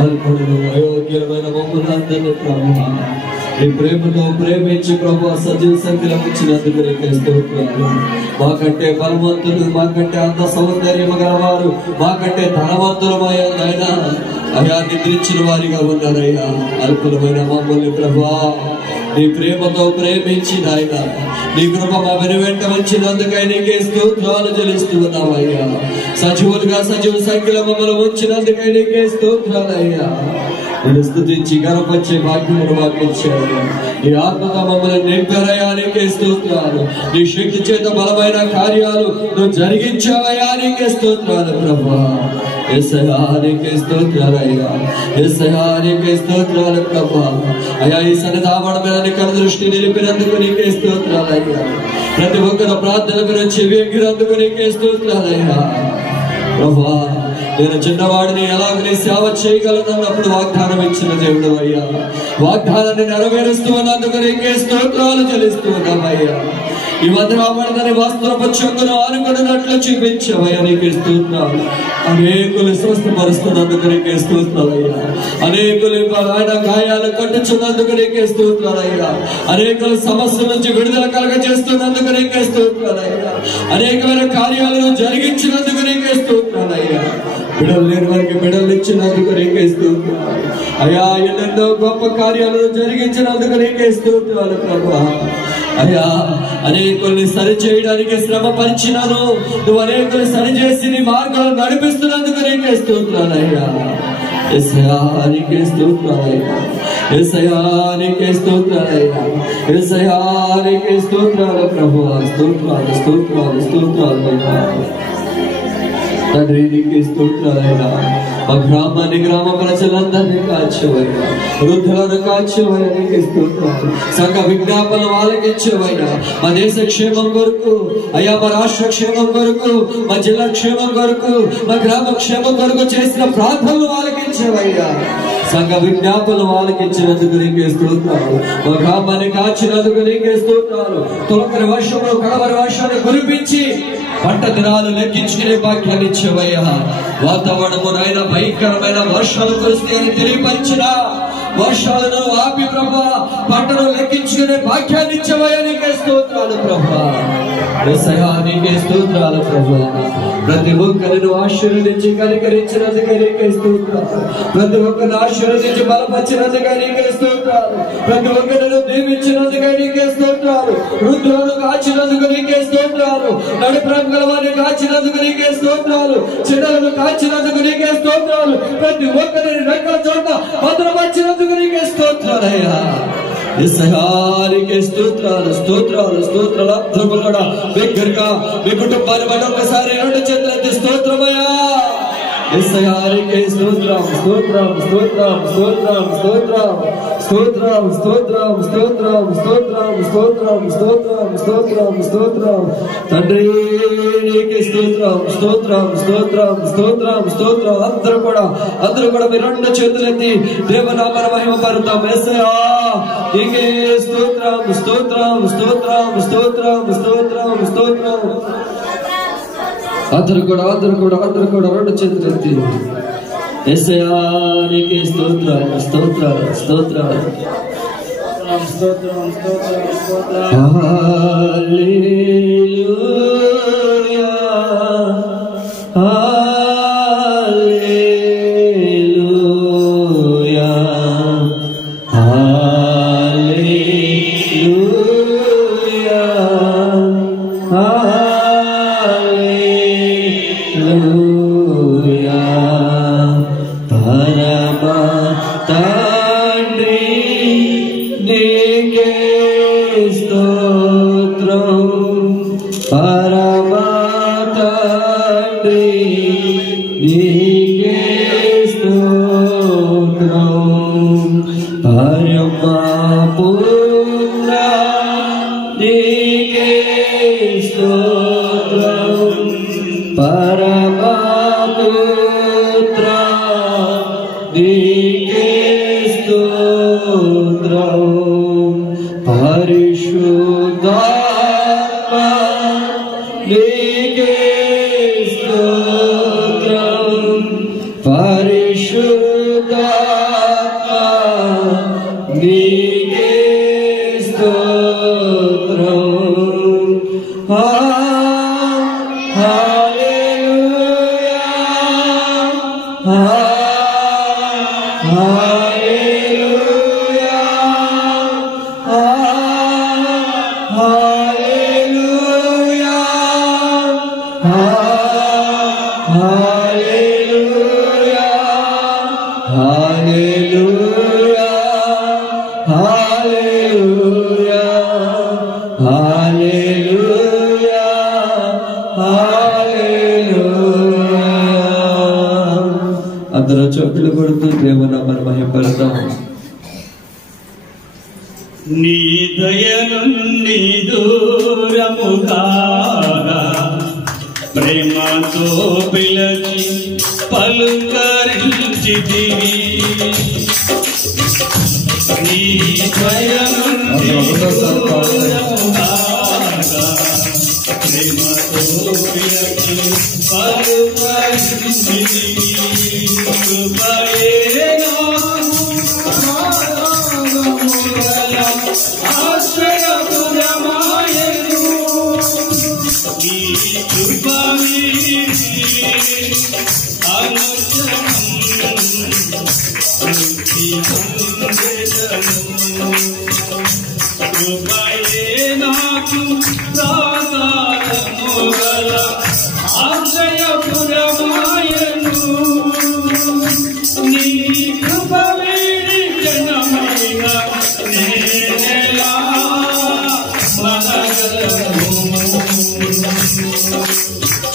అల్పుడును అయోగ్యమైన మమ్మల్ని ప్రభువా నీ ప్రేమతో ప్రేమించి ప్రభు సజీవ సంఖ్యలో ఇచ్చినందుకు నీకు స్తోత్రాలు. మాకంటే బలవంతులు, మాకంటే అంత సౌందర్యం గలవారు, మాకంటే ధనవంతులమైన అయా నిద్రించిన వారిగా ఉన్నారయ్యా. అల్పులమైన మమ్మల్ని ప్రభువా నీ ప్రేమతో ప్రేమించి నాయన నీ కృప మా వెనువెంట వచ్చినందుకై నీకే స్తోత్రాలు చెల్లిస్తూ ఉన్నామయ్యా. సజీవులుగా సజీవ సంఖ్యలో మమ్మల్ని ఉంచినందుకై నీకే స్తోత్రాలయ్యా. నేను స్తుతించి గర్వపరిచే భాగ్యమును మాకు ఇచ్చాడు. నీ ఆత్మగా మమ్మల్ని నింపారయ్యా, నీకే స్తోత్రాలు. నీ శక్తి చేత బలమైన కార్యాలు నువ్వు జరిగించావయ్యా, నీకే స్తోత్రాలు ప్రభువా. యేసయ్యా నీకే స్తోత్రాలయ్యా, యేసయ్యా నీకే స్తోత్రాలు ప్రభువా. అయ్యా ఈ సన్నిధానం మీద నీ కను దృష్టి నిలిపినందుకు నీకే స్తోత్రాలయ్యా. ప్రతి ఒక్కరు ప్రార్థనకు చెవి ఎగినందుకు నీకే స్తోత్రాలయ్యా ప్రభువా. నేను చిన్నవాడిని ఎలాగ నీ సేవ చేయగలనన్నప్పుడు వాగ్దానం ఇచ్చిన దేవుడు అయ్యా. వాగ్దానాన్ని నెరవేరుస్తూ ఉన్నందుకు నీకే స్తోత్రాలు చెల్లిస్తూ ఉన్నామయ్యా. ఈ మధురామణిని వస్త్రపు చెంగును ఆనుకున్నట్లు చూపించవయ్యా, నీకే స్తోత్రాలు. అనేకులు స్వస్థపరుస్తున్నందుకు నీకే స్తోత్రాలయ్యా. అనేకులు ఆయన గాయాలు కట్టుచున్నందుకు నీకే స్తోత్రాలయ్యా. అనేకుల సమస్యల నుంచి విడుదల కలగజేస్తున్నందుకు నీకే స్తోత్రాలయ్యా. అనేకమైన కార్యాలను జరిగించినందుకు నీకే స్తోత్రాలయ్యా. బిడలు లేని వారికి బిడలు ఇచ్చినందుకు నీకే స్తోత్రాలు అయ్యా. ఎన్నెన్నో గొప్ప కార్యాలను జరిగించినందుకు నీకే స్తోత్రాలు ప్రభువా. అయ్యా అనేకుల్ని సరి చేయడానికి శ్రమ పరిచినాను, నువ్వు అనేకులు సరిచేసి నీ మార్గాలు నడిపిస్తున్నందుకు నీకే స్తోత్రాలయ్యా. యేసయ్యా నీకే స్తోత్రాలయ్యా, యేసయ్యా నీకే స్తోత్రాలయ్యా, యేసయ్యా నీకే స్తోత్రాలు ప్రభువా. స్తోత్రాలు స్తోత్రాలు స్తోత్రాలు అయ్యా. తండ్రి నీకే స్తోత్రాలయ్యా. మా గ్రామాన్ని గ్రామ ప్రజలందరినీ కాచేవయ్యా, వృద్ధులను కాచేవయ్యా, నీకే స్తోత్రాలు. సంఘ విజ్ఞాపనలు ఆలకించేవయ్యా. మా దేశ క్షేమం కొరకు అయ్యా, మా రాష్ట్ర క్షేమం కొరకు, మా జిల్లా క్షేమం కొరకు, మా గ్రామ క్షేమం కొరకు చేసిన ప్రార్థనలు ఆలకించేవయ్యా. సంఘ విజ్ఞాపనలు ఆలకించినందుకు నీకే స్తోత్రాలు. మా గ్రామాన్ని కాచినందుకు నీకే స్తోత్రాలు. తొలకరి వర్షంలో కడవరి వర్షాన్ని కురిపించి పంట దినాలు లెక్కించుకునే భాగ్యాన్ని ఇచ్చేవయ్యా. వాతావరణము నాయన భయంకరమైన వర్షాలు కురిస్తే అని తెలియపరిచిన వర్షాలను ఆపి ప్రభువా పంటను లెక్కించుకునే భాగ్యాన్ని ఇచ్చేవయ్యా, నీకే స్తోత్రాలు ప్రభువా. యేసయ్యా నీకే స్తోత్రాలు ప్రభువా. ప్రతి ఒక్కరిని ఆశీర్వదించి కనికరించినందుకే నీకే స్తోత్రాలు. ప్రతి ఒక్కరిని ఆశీర్వదించి బలపరిచినందుకే నీకే స్తోత్రాలు. ప్రతి ఒక్కరిని దీవించినందుకే నీకే స్తోత్రాలు. వృద్ధులను కాచినందుకు నీకే స్తోత్రాలు. నడిప్రాంగల వారిని కాచినందుకు నీకే స్తోత్రాలు. చెడలను కాచినందుకు నీకే స్తోత్రాలు. ప్రతి ఒక్కరిని రెక్కల చోట భద్రపరిచినందుకు నీకే స్తోత్రాలయ్యా. యేసయ్యా నీకే స్తోత్రాలు స్తోత్రాలు స్తోత్రాలు. అందరూ కూడా దగ్గరగా మీ కుటుంబాన్ని బట్టి ఒకసారి రెండు చేతులెత్తి స్తోత్రమయ్యా. యేసయ్యా నీకే స్తోత్రం స్తోత్రం స్తోత్రం స్తోత్రం స్తోత్రం స్తోత్రం స్తోత్రం స్తోత్రం స్తోత్రం స్తోత్రం స్తోత్రం స్తోత్రం స్తోత్రం. తండ్రి నీకే స్తోత్రం స్తోత్రం స్తోత్రం స్తోత్రం స్తోత్రం. అందరూ కూడా మీ రెండు చేతులెత్తి దేవనామన మహిమ పరుతాం. యేసయ్యా నీకే స్తోత్రం స్తోత్రం స్తోత్రం స్తోత్రం స్తోత్రం స్తోత్రం. అందరూ కూడా రెండు చేతులెత్తి యేసయ్యా నీకే స్తోత్రాలు స్తోత్రాలు స్తోత్రాలు. హల్లెలూయా హల్లెలూయా హల్లెలూయా హల్లెలూయా. పరమ తండ్రి నీకే స్తోత్రం. పరమ తండ్రి నీకే స్తోత్రం. పరమ పుత్ర నీకే స్తోత్రం. పరమ పుత్ర నీకే స్తోత్రం. పరిశుద్ధాత్మ నీకే స్తోత్రం. పరిశుద్ధాత్మ అందరూ చోట్లు కొడుతూ దేవునామని మహిమపడతాం. నీ దయ నుండి దూరముగా ప్రేమతో పిలచి పలుకరించితివి. నీ దయ నుండి దూరముగా ప్రేమతో పిలచి పలుకరించితివి. కృపయే ఆశ్రయపురమాయను ఈ కృపని అనుచరం కృపయే నాకు సాధారముగల ఆశ్రయపురమాయను నీ కృప వీడి జనమైన నేలా మనగలము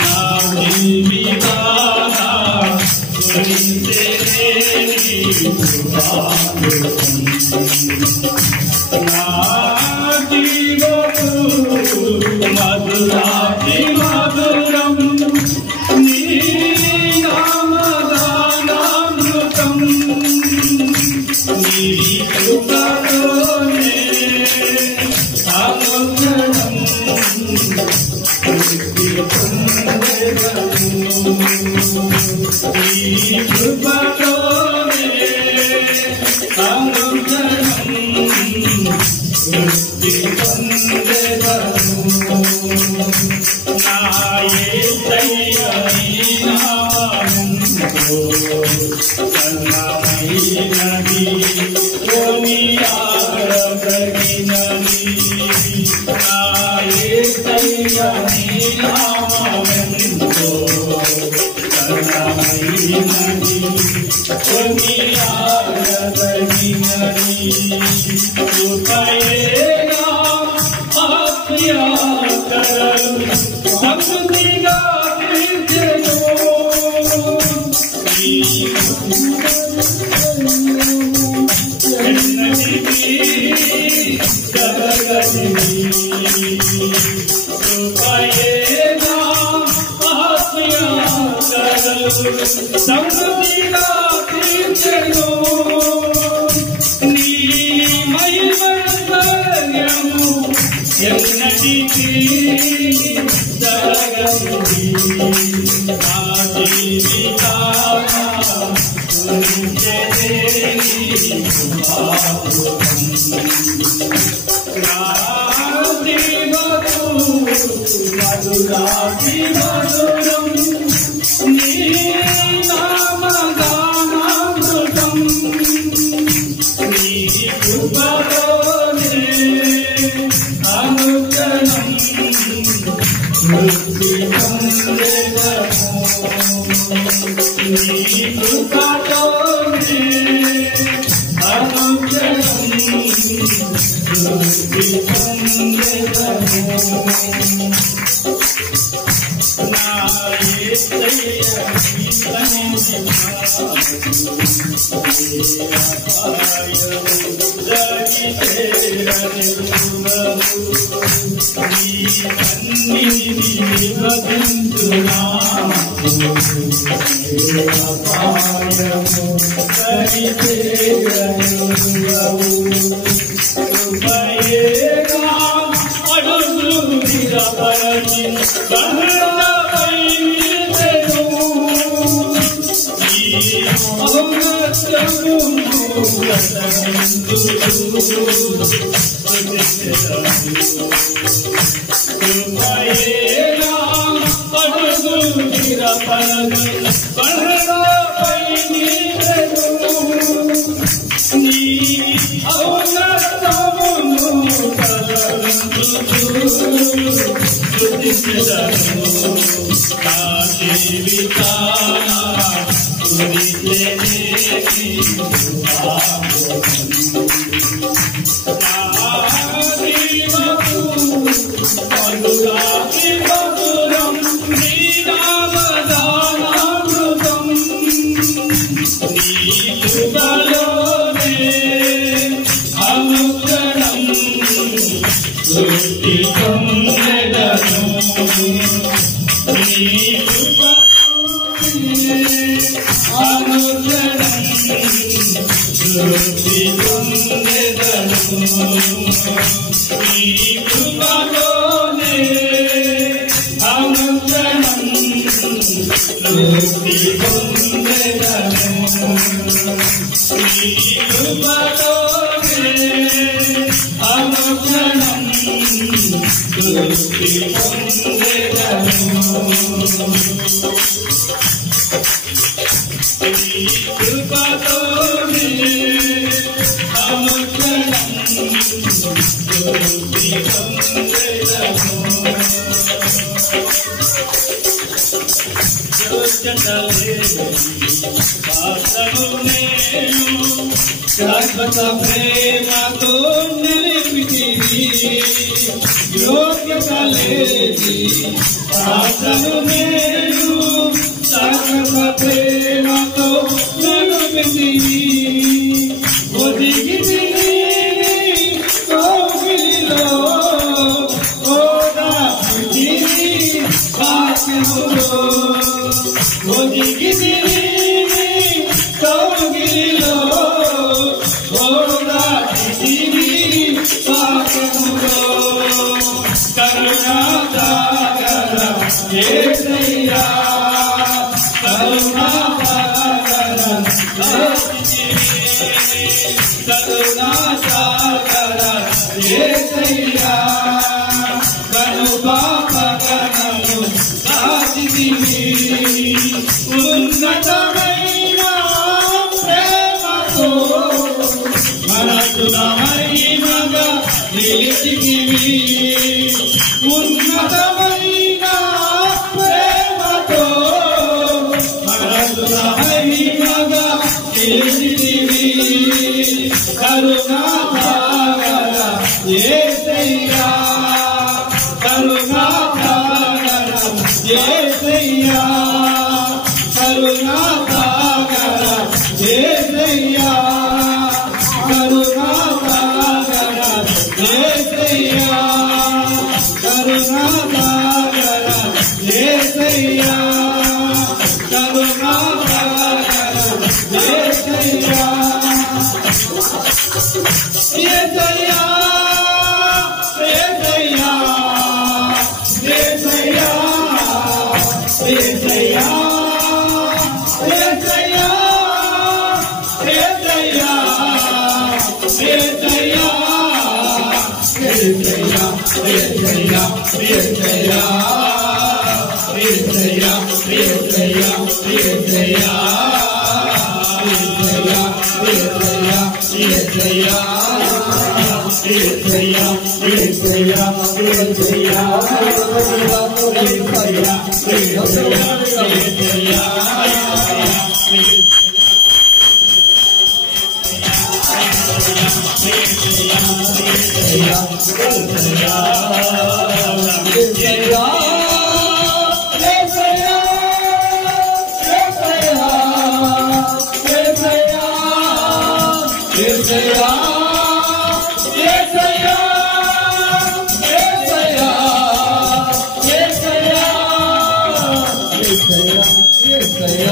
నా జీవితాన గురించేని నా జీవకు మధురాతి మధురం నీ నామదానామృతం నీ కృపలోనే అనుగ్రహం నీ కృపలోనే అనుగ్రహం నా యేసయ్య నీ నామములో సన్నమైనది కొనియాడదగినది. నా యేసయ్య నీ నామములో సన్నమైనది కొనియాడదగినది. కృపయే నా ఆజ్ఞాకరం సమృద్ధిగా తీర్చెను. సమృద్ధిగా తీర్చెను. నీ మహిమను ఎన్నటికీ జరగనిది. నా జీవితాన మధురాతి మధురం నీ నామదానామృతం నీ కృపలోనే అనుగ్రహం మృత్యు పొందెదము. నీ కృపలోనే అనుగ్రహం మృత్యు పొందెదము. నా యేసయ్య నీ శాశ్వత ప్రేమతో నిలిపితివి యోగ్యత లేని ఆశను నేను శాశ్వత ప్రేమతో నిలిపితివి ఒదిగితివి కోవిలిలో ఓదార్చితివి వాక్యములో ఒదిగితివి కోవిలిలో కరుణాసాగర యేసయ్యా కరుణాసాగర కరుణాసాగర యేసయ్యా కనుపాపగణము సాధితివి ఉన్నతమైన ప్రేమతో మనసున మహిమగా నిలిచితివి ఉన్నతమైన ప్రేమతో మనసున మహిమగా నిలిచితివి కరుణాసాగర యేసయ్యా కరుణాసాగర యేసయ్యా కరుణాసాగర యేసయ్యా కరుణాసాగర యేసయ్యా కరుణాసాగర యేసయ్యా కరుణాసాగర యేసయ్యా యేసయ్యా యేసయ్యా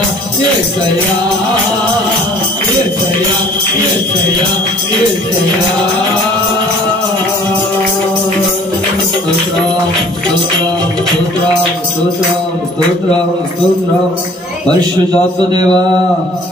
యేసయ్యా యేసయ్యా యేసయ్యా యేసయ్యా పరిశుద్ధాత్మదేవా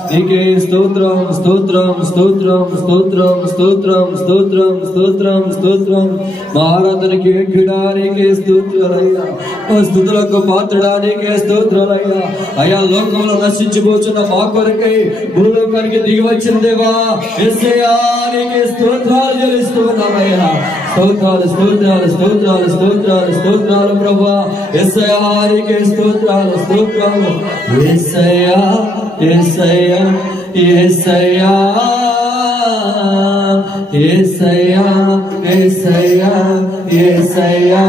నీకే స్తోత్రం స్తోత్రం స్తోత్రం స్తోత్రం స్తోత్రం స్తోత్రం స్తోత్రం స్తోత్రం మా ఆరాధనకి యోగ్యుడా నీకే స్తోత్రాలయ్యా మా స్తుతులకు పాత్రుడా నీకే స్తోత్రాలయ్యా అయ్యా లోకంలో నశించిపోతున్న మా కొరకై భూలోకానికి దిగి వచ్చిన దేవా యేసయ్యా నీకే స్తోత్రాలు చెల్లిస్తూ ఉన్నామయ్యా స్తోత్రాలు స్తోత్రాలు స్తోత్రాలు స్తోత్రాలు స్తోత్రాలు ప్రభువా యేసయ్యా నీకే స్తోత్రాలు స్తోత్రాలు యేసయ్యా యేసయ్యా యేసయ్యా యేసయ్యా యేసయ్యా యేసయ్యా